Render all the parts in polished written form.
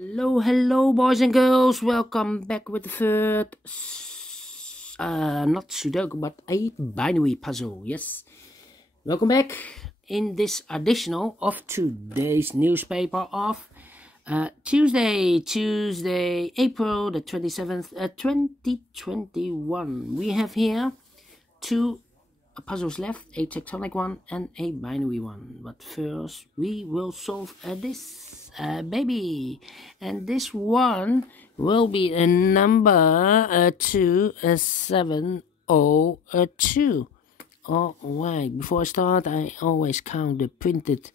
Hello, boys and girls. Welcome back with the third, not Sudoku, but a binary puzzle. Yes, welcome back in this additional of today's newspaper of Tuesday, April the 27th, 2021. We have here two puzzles left, a tectonic one and a binary one. But first, we will solve this baby, and this one will be a number 2702. Alright, before I start, I always count the printed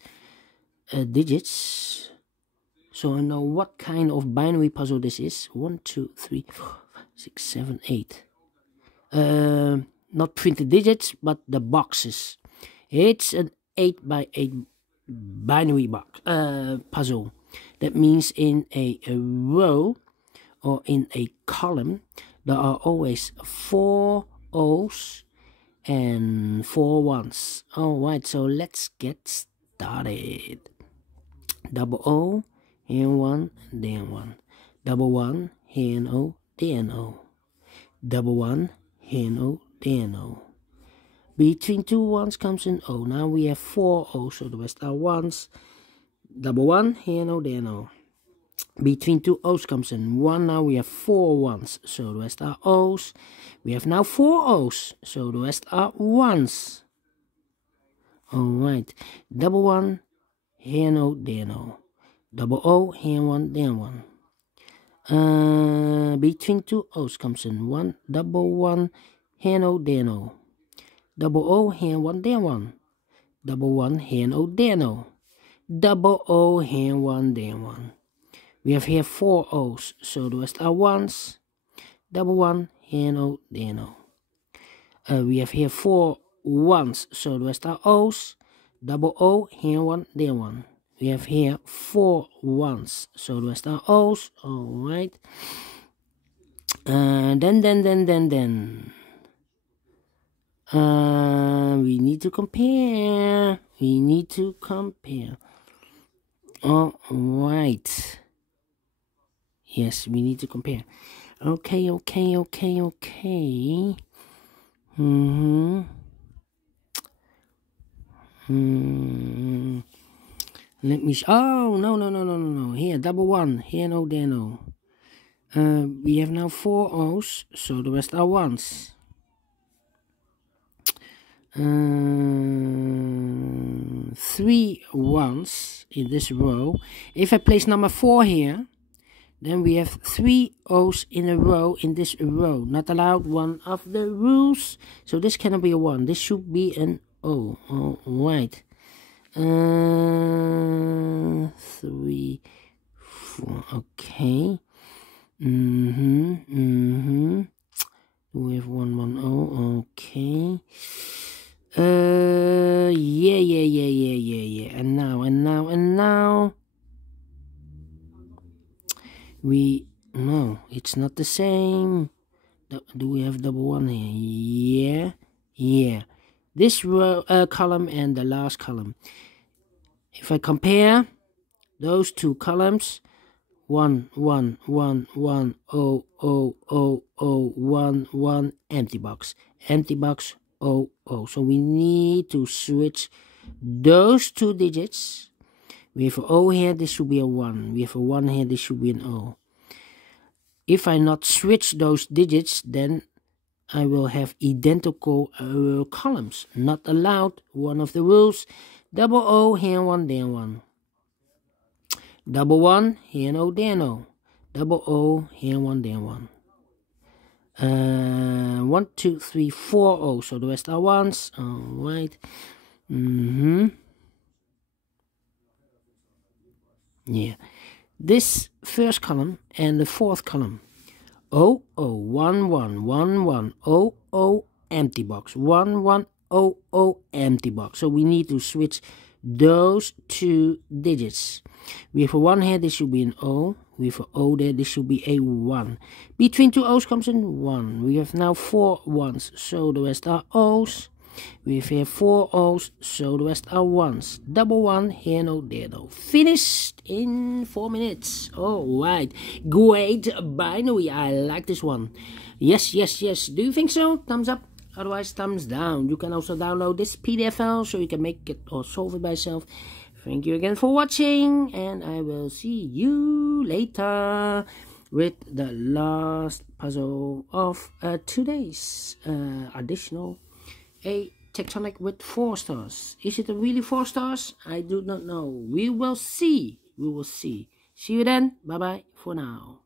digits, so I know what kind of binary puzzle this is. 1, 2, 3, 4, 5, 6, 7, 8. Not printed digits, but the boxes. It's an 8 by 8 binary box puzzle. That means in a row or in a column there are always 4 O's and 4 1's. Alright, so let's get started. Double O, here 1, then 1. Double 1, here an O, then O. Double 1, here an O, then O. Between two ones comes an O. Now we have 4 O's, so the rest are 1's. Double 1, here an O, then O. Between two O's comes an 1. Now we have 4 1's, so the rest are O's. We have now 4 O's, so the rest are 1's. Alright. Double 1, here an O, then O. Double O, here 1, then 1. Between two O's comes in 1. Double 1, here an O, then O. Double O, here 1, then 1. Double 1, here an O, then O. Double O, here 1, then 1. We have here 4 O's, so the rest are 1's. Double 1, here an O, then O. We have here 4 1's, so the rest are O's. Double O, here 1, then 1. We have here 4 1's, so the rest are O's. Alright. Then. We need to compare. Alright. Yes, we need to compare. Okay. Let me no. Here, double 1. Here, no, there, no. We have now 4 O's, so the rest are 1's. 3 1's in this row. If I place number 4 here, then we have 3 O's in a row in this row. Not allowed, one of the rules. So this cannot be a 1. This should be an O. Alright. 3, 4. Okay. We have 1, 1, O. Okay. Yeah. And now. No, it's not the same. Do we have double 1 here? Yeah. This row, column and the last column. If I compare those two columns, 1, 1, 1, 1, 0, 0, 0, 0, 1, 1, empty box, O, O. So we need to switch those two digits. We have an O here, this should be a 1. We have a 1 here, this should be an O. If I not switch those digits, then I will have identical columns. Not allowed, one of the rules. Double O, here 1, then 1. Double 1, here an O, then O. Double O, here 1, then 1. 1, 2, 3, 4 O, so the rest are 1's. Alright. Yeah. This first column and the fourth column. 0, 0, 1, 1, 1, 1, 0, 0, empty box. 1, 1, 0, 0, empty box. So we need to switch those two digits. We have a 1 here, this should be an O. We have an O there, this should be a 1. Between two O's comes in 1. We have now 4 1's, so the rest are O's. We have 4 O's, so the rest are 1s. Double 1, here no, there no. Finished in 4 minutes. Alright, great binary. I like this one. Yes. Do you think so? Thumbs up. Otherwise, thumbs down. You can also download this PDF file so you can make it or solve it by yourself. Thank you again for watching, and I will see you later with the last puzzle of today's additional a tectonic with 4 stars. Is it really 4 stars? I do not know. We will see. See you then. Bye bye for now.